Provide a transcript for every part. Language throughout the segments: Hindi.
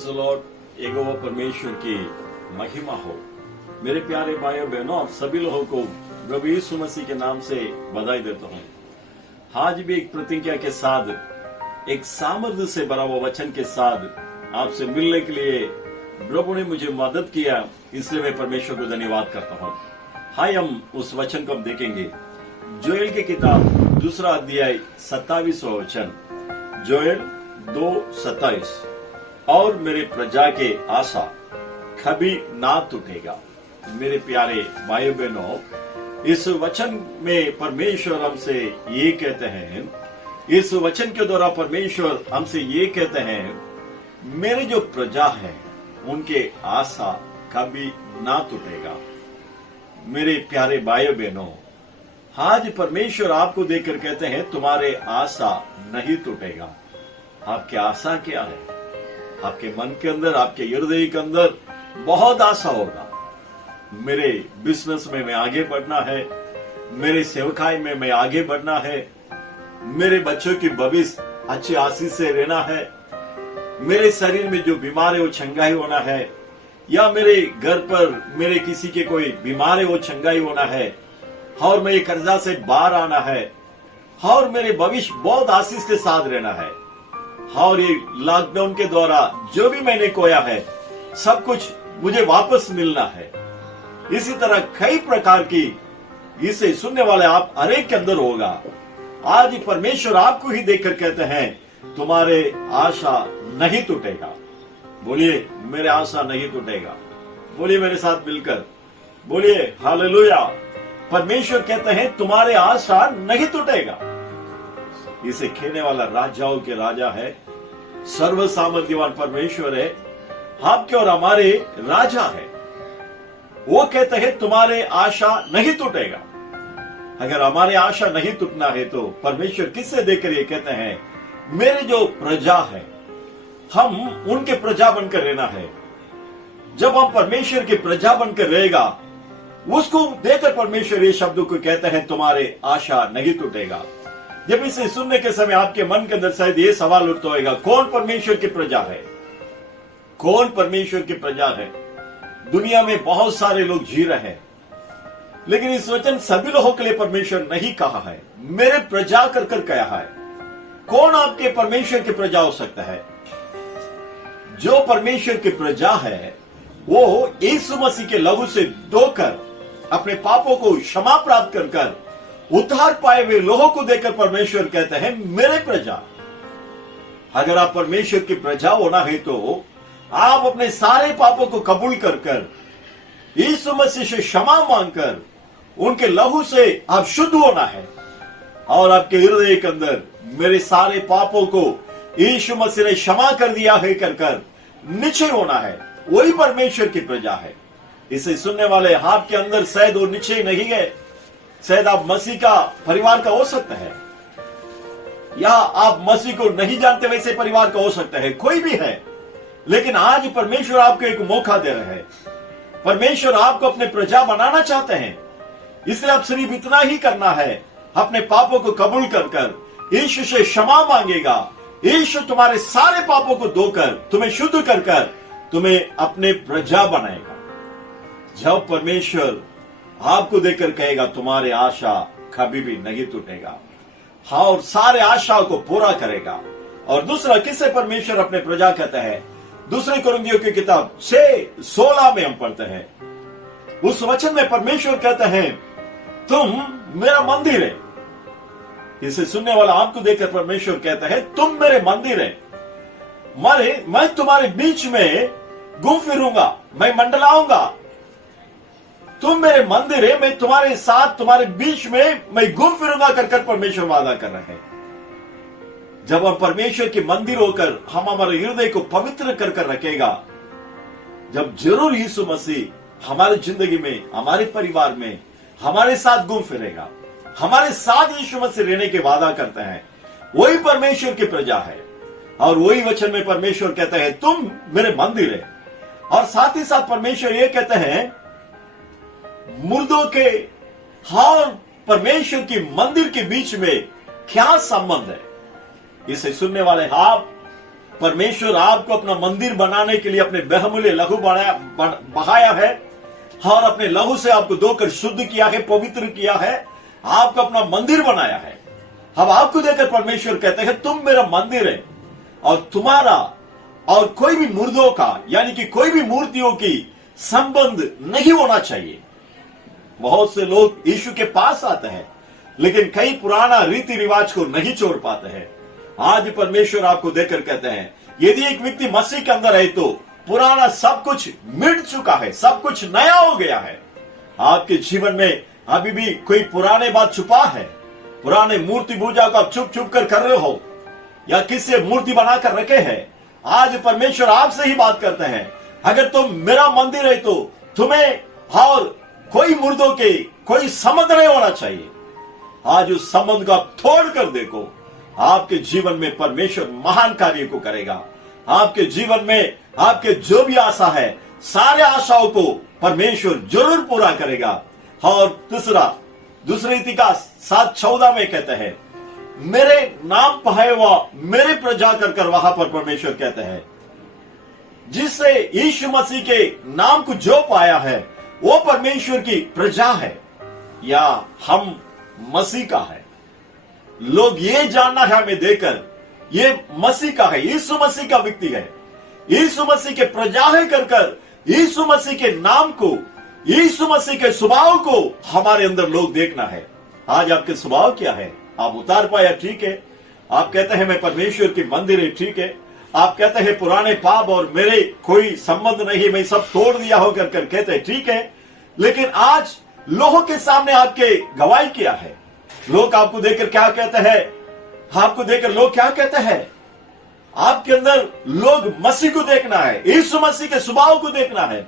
Praise the Lord. यहोवा परमेश्वर की महिमा हो। मेरे प्यारे भाइयों बहनों, आप सभी लोगों को प्रभु यीशु मसीह के नाम से बधाई देता हूँ। आज भी एक प्रतिज्ञा के साथ, एक सामर्थ्य से भरा हुआ वचन के साथ आपसे मिलने के लिए प्रभु ने मुझे मदद किया, इसलिए मैं परमेश्वर को धन्यवाद करता हूँ। हाय, हम उस वचन को अब देखेंगे। जोएल की किताब 2 अध्याय 27वां वचन। जोएल 2:27। और मेरे प्रजा के आशा कभी ना टूटेगा। मेरे प्यारे भाइयों बहनों, इस वचन में परमेश्वर हमसे ये कहते हैं, इस वचन के द्वारा परमेश्वर हमसे ये कहते हैं, मेरे जो प्रजा है उनके आशा कभी ना टूटेगा। मेरे प्यारे भाइयों बहनों, आज परमेश्वर आपको देखकर कहते हैं, तुम्हारे आशा नहीं टूटेगा। आपकी आशा क्या है? आपके मन के अंदर, आपके हृदय के अंदर बहुत आशा होगा। मेरे बिजनेस में मैं आगे बढ़ना है, मेरे सेवकाई में मैं आगे बढ़ना है, मेरे बच्चों की भविष्य अच्छी आशीष से रहना है, मेरे शरीर में जो बीमार है वो चंगाई होना है, या मेरे घर पर मेरे किसी के कोई बीमार है वो चंगाई होना है, और मैं ये कर्जा से बाहर आना है, और मेरे भविष्य बहुत आशीष के साथ रहना है, और ये लॉकडाउन के द्वारा जो भी मैंने खोया है सब कुछ मुझे वापस मिलना है। इसी तरह कई प्रकार की इसे सुनने वाले आप हरेक के अंदर होगा। आज परमेश्वर आपको ही देखकर कहते हैं, तुम्हारे आशा नहीं टूटेगा। बोलिए, मेरे आशा नहीं टूटेगा। बोलिए मेरे साथ मिलकर, बोलिए हालेलुया। परमेश्वर कहते हैं, तुम्हारे आशा नहीं टूटेगा। इसे खेलने वाला राजाओं के राजा है, सर्व सामर्थ्यवान परमेश्वर है, आपके और हमारे राजा है। वो कहते हैं, तुम्हारे आशा नहीं टूटेगा। अगर हमारे आशा नहीं टूटना है तो परमेश्वर किससे देकर ये कहते हैं, मेरे जो प्रजा है हम उनके प्रजा बनकर रहना है। जब हम परमेश्वर के प्रजा बनकर रहेगा, उसको देकर परमेश्वर ये शब्दों को कहते हैं, तुम्हारे आशा नहीं टूटेगा। जब इसे सुनने के समय आपके मन के अंदर शायद ये सवाल उठता होगा, कौन परमेश्वर की प्रजा है? कौन परमेश्वर की प्रजा है? दुनिया में बहुत सारे लोग जी रहे हैं, लेकिन इस वचन सभी लोगों के लिए परमेश्वर नहीं कहा है, मेरे प्रजा कर कर कहा है। कौन आपके परमेश्वर की प्रजा हो सकता है? जो परमेश्वर की प्रजा है वो यीशु मसीह के लहू से धोकर अपने पापों को क्षमा प्राप्त कर कर उद्धार पाए हुए लोगों को देखकर परमेश्वर कहते हैं, मेरे प्रजा। अगर आप परमेश्वर की प्रजा होना है तो आप अपने सारे पापों को कबूल कर कर यीशु मसीह से क्षमा मांगकर उनके लहू से आप शुद्ध होना है, और आपके हृदय के अंदर मेरे सारे पापों को यीशु मसीह ने क्षमा कर दिया है कर कर निश्चय होना है। वही परमेश्वर की प्रजा है। इसे सुनने वाले आपके अंदर शायद वो निश्चय नहीं है, शायद आप मसीह का परिवार का हो सकता है, या आप मसीह को नहीं जानते वैसे परिवार का हो सकता है, कोई भी है। लेकिन आज परमेश्वर आपको एक मौका दे रहे हैं। परमेश्वर आपको अपने प्रजा बनाना चाहते हैं, इसलिए आप सिर्फ इतना ही करना है, अपने पापों को कबूल कर कर यीशु से क्षमा मांगेगा। यीशु तुम्हारे सारे पापों को धोकर तुम्हें शुद्ध कर कर तुम्हें अपने प्रजा बनाएगा। जब परमेश्वर आपको देखकर कहेगा, तुम्हारे आशा कभी भी नहीं टूटेगा, हाँ, और सारे आशाओं को पूरा करेगा। और दूसरा, किससे परमेश्वर अपने प्रजा कहते हैं? 2 कुरिन्थियों की किताब 6:16 में हम पढ़ते हैं। उस वचन में परमेश्वर कहते हैं, तुम मेरा मंदिर है। इसे सुनने वाला आपको देखकर परमेश्वर कहता है, तुम मेरे मंदिर है। मैं तुम्हारे बीच में घूम फिरूंगा, मैं मंडलाऊंगा। तुम मेरे मंदिर है, मैं तुम्हारे साथ तुम्हारे बीच में मैं घूम फिरूंगा कर कर परमेश्वर वादा कर रहे हैं। जब हम परमेश्वर के मंदिर होकर हम हमारे हृदय को पवित्र कर कर रखेगा, जब जरूर यीशु मसीह हमारी जिंदगी में, हमारे परिवार में हमारे साथ घूम फिरेगा, हमारे साथ यीशु मसीह रहने के वादा करते हैं। वही परमेश्वर की प्रजा है। और वही वचन में परमेश्वर कहते हैं, तुम मेरे मंदिर है। और साथ ही साथ परमेश्वर ये कहते हैं, मुर्दों के और परमेश्वर की मंदिर के बीच में क्या संबंध है? इसे सुनने वाले आप परमेश्वर आपको अपना मंदिर बनाने के लिए अपने बहुमूल्य लहू बहाया है और अपने लहू से आपको धोकर शुद्ध किया है, पवित्र किया है, आपको अपना मंदिर बनाया है। अब आपको देखकर परमेश्वर कहते हैं तुम मेरा मंदिर है और तुम्हारा और कोई भी मुर्दों का यानी कि कोई भी मूर्तियों की संबंध नहीं होना चाहिए। बहुत से लोग यीशु के पास आते हैं लेकिन कई पुराना रीति रिवाज को नहीं छोड़ पाते हैं। आज परमेश्वर आपको देखकर कहते हैं यदि एक व्यक्ति मसीह के अंदर है तो पुराना सब कुछ मिट चुका है, सब कुछ नया हो गया है। आपके जीवन में अभी भी कोई पुराने बात छुपा है, पुराने मूर्ति पूजा को आप छुप छुप कर रहे हो या किसी मूर्ति बनाकर रखे हैं, आज परमेश्वर आपसे ही बात करते हैं अगर तुम मेरा मंदिर है तो तुम्हें और कोई मुर्दों के कोई संबंध नहीं होना चाहिए। आज उस संबंध को आप तोड़ कर देखो, आपके जीवन में परमेश्वर महान कार्य को करेगा। आपके जीवन में आपके जो भी आशा है सारे आशाओं को परमेश्वर जरूर पूरा करेगा। और दूसरे इतिहास 7:14 में कहते हैं मेरे नाम पाए हुआ मेरे प्रजा कर वहां पर परमेश्वर कहते हैं जिससे यीशु मसीह के नाम को जो पाया है वो परमेश्वर की प्रजा है या हम मसीह का है। लोग ये जानना है हमें देखकर ये मसीह का है, यीशु मसीह का व्यक्ति है, यीशु मसीह के प्रजा है कर यीशु मसीह के नाम को, यीशु मसीह के स्वभाव को हमारे अंदर लोग देखना है। आज आपके स्वभाव क्या है? आप उतार पाया ठीक है, आप कहते हैं मैं परमेश्वर की मंदिर है ठीक है, आप कहते हैं पुराने पाप और मेरे कोई संबंध नहीं, मैं सब तोड़ दिया हो कर कहते हैं ठीक है, लेकिन आज लोगों के सामने आपके गवाही क्या है? लोग आपको देखकर क्या कहते हैं? आपको देखकर लोग क्या कहते हैं? आपके अंदर लोग मसीह को देखना है, यीशु मसीह के स्वभाव को देखना है,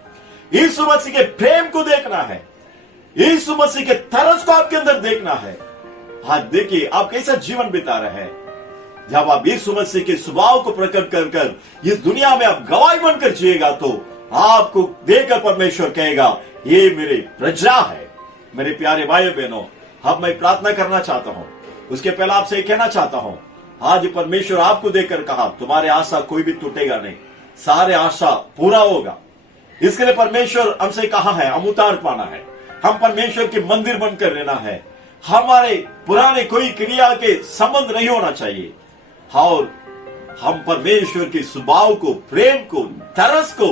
यीशु मसीह के प्रेम को देखना है, यीशु मसीह के तरस को आपके अंदर देखना है। आज देखिए आप कैसा जीवन बिता रहे हैं। जब आप यीशु मसीह के स्वभाव को प्रकट कर इस दुनिया में आप गवाही बनकर जिएगा तो आपको देखकर परमेश्वर कहेगा ये मेरे प्रजा है। मेरे प्यारे भाइयों बहनों, अब मैं प्रार्थना करना चाहता हूं, उसके पहले आपसे एक कहना चाहता हूं, आज परमेश्वर आपको देखकर कहा तुम्हारे आशा कोई भी टूटेगा नहीं, सारे आशा पूरा होगा। इसके लिए परमेश्वर हमसे कहा है हम उतार पाना है, हम परमेश्वर के मंदिर बनकर रहना है, हमारे पुराने कोई क्रिया के संबंध नहीं होना चाहिए और हम परमेश्वर के स्वभाव को, प्रेम को, तरस को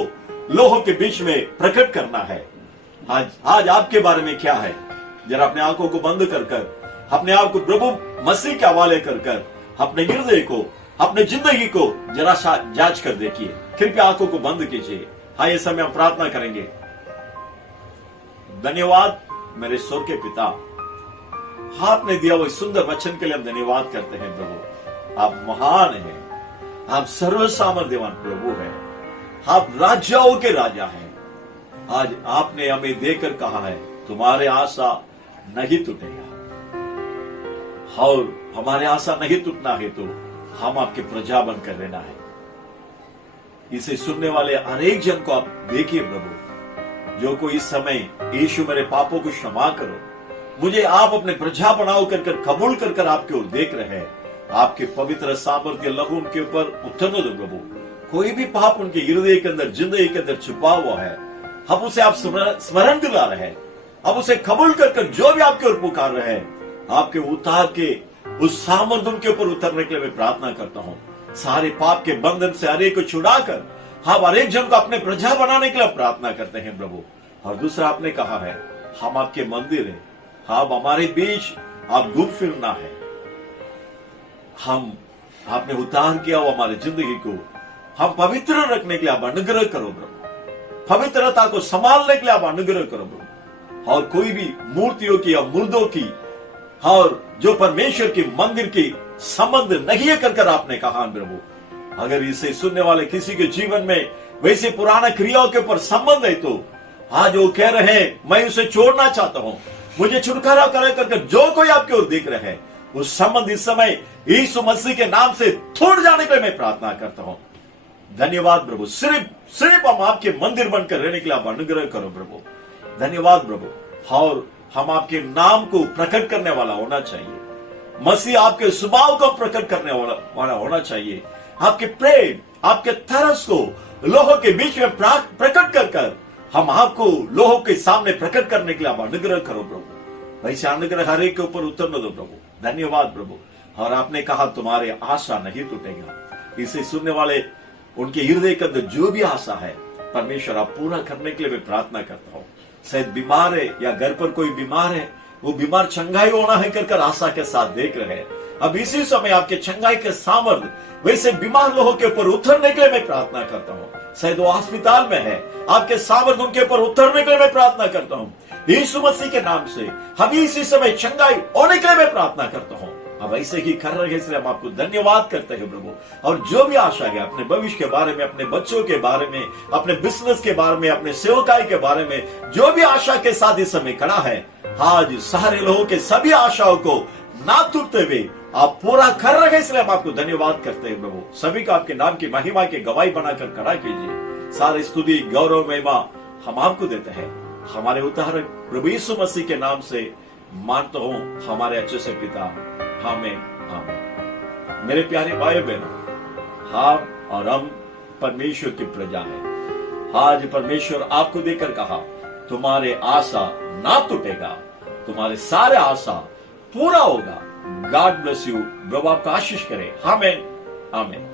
लोगों के बीच में प्रकट करना है। आज आपके बारे में क्या है? जरा अपने आंखों को बंद कर अपने आप को प्रभु मसीह के हवाले कर अपने हृदय को, अपने जिंदगी को जरा जांच कर देखिए। कृपया आंखों को बंद कीजिए। हाँ, ये समय हम प्रार्थना करेंगे। धन्यवाद मेरे स्वर्ग के पिता, आपने दिया वो सुंदर वचन के लिए हम धन्यवाद करते हैं प्रभु। आप महान हैं, आप सर्व सामर्थ्यवान प्रभु हैं, आप राजाओं के राजा हैं। आज आपने हमें देकर कहा है तुम्हारे आशा नहीं टूटेगा और हमारे आशा नहीं टूटना है तो हम आपके प्रजा बनकर रहना है। इसे सुनने वाले अनेक जन को आप देखिए प्रभु, जो कोई इस समय यीशु मेरे पापों को क्षमा करो, मुझे आप अपने प्रजा बनाओ कर कबूल कर आपके ओर देख रहे हैं, आपके पवित्र सामर्थ्य लहू उनके ऊपर उतरने दो प्रभु। कोई भी पाप उनके हृदय के अंदर, जिंदगी के अंदर छुपा हुआ है, अब उसे आप स्मरण दिला रहे हैं, अब उसे कबूल कर जो भी आपके ओर पुकार रहे हैं, आपके उतार के उस सामर्थ्य उनके ऊपर उतरने के लिए मैं प्रार्थना करता हूँ। सारे पाप के बंधन से हरेक को छुड़ाकर हम हरेक जन को अपने प्रजा बनाने के लिए प्रार्थना करते हैं प्रभु। और दूसरा आपने कहा है हम आपके मंदिर हैं, आप हमारे बीच आप घूम फिरना है, हम आपने उतार किया वो हमारी जिंदगी को हम पवित्र रखने के लिए आप अनुग्रह करो प्रभु, पवित्रता को संभालने के लिए आप अनुग्रह करो प्रभु। और कोई भी मूर्तियों की या मुर्दों की और जो परमेश्वर के मंदिर की संबंध नहीं है कर आपने कहा प्रभु, अगर इसे सुनने वाले किसी के जीवन में वैसे पुराना क्रियाओं के ऊपर संबंध है तो आज वो कह रहे हैं मैं उसे छोड़ना चाहता हूं, मुझे छुटकारा कर जो कोई आपकी ओर देख रहे हैं उस संबंध इस समय यीशु मसीह के नाम से छोड़ जाने के लिए मैं प्रार्थना करता हूं। धन्यवाद प्रभु, सिर्फ हम आपके मंदिर बनकर रहने के लिए आप अनुग्रह करो प्रभु। धन्यवाद प्रभु। और हम आपके नाम को प्रकट करने वाला होना चाहिए, मसीह आपके स्वभाव को प्रकट करने वाला होना चाहिए, आपके प्रेम, आपके तरस को लोगों के बीच में प्रकट कर कर हम आपको लोगों के सामने प्रकट करने के लिए आप अनुग्रह करो प्रभु। वैसे अनुग्रह हर एक के ऊपर उतरने दो प्रभु। धन्यवाद प्रभु। और आपने कहा तुम्हारे आशा नहीं टूटेगा। इसे सुनने वाले उनके हृदय के अंदर जो भी आशा है परमेश्वर आप पूरा करने के लिए मैं प्रार्थना करता हूँ। शायद बीमार है या घर पर कोई बीमार है, वो बीमार चंगाई होना है कर आशा के साथ देख रहे हैं। अब इसी समय आपके चंगाई के सामर्थ्य वैसे बीमार लोगों के ऊपर उतरने के लिए मैं प्रार्थना करता हूँ। शायद वो अस्पताल में है, आपके सामर्थ्य उनके ऊपर उतरने के लिए मैं प्रार्थना करता हूँ। यीशु मसीह के नाम से हम इसी समय चंगाई होने के लिए मैं प्रार्थना करता हूँ। अब ऐसे ही कर रहे इसलिए हम आपको धन्यवाद करते हैं प्रभु। और जो भी आशा है अपने भविष्य के बारे में, अपने बच्चों के बारे में, अपने बिजनेस के बारे में, अपने सेवकाई के बारे में, जो भी आशा के साथ इस समय खड़ा है, आज सारे लोगों के सभी आशाओं को ना टूटते हुए आप पूरा कर रहे हैं इसलिए हम आपको धन्यवाद करते हैं प्रभु। सभी को आपके नाम की महिमा की गवाही बनाकर खड़ा कीजिए। सारे स्तुति गौरव महिमा हम आपको देते हैं हमारे उद्धारक प्रभु यीशु मसीह के नाम से मानता हूं हमारे अच्छे से पिता। आमीन आमीन। मेरे प्यारे भाई बहनों, आप और हम परमेश्वर की प्रजा है। आज परमेश्वर आपको देकर कहा तुम्हारे आशा ना टूटेगा, तुम्हारे सारे आशा पूरा होगा। God bless you. प्रभु आपका आशीष करे। आमीन आमीन।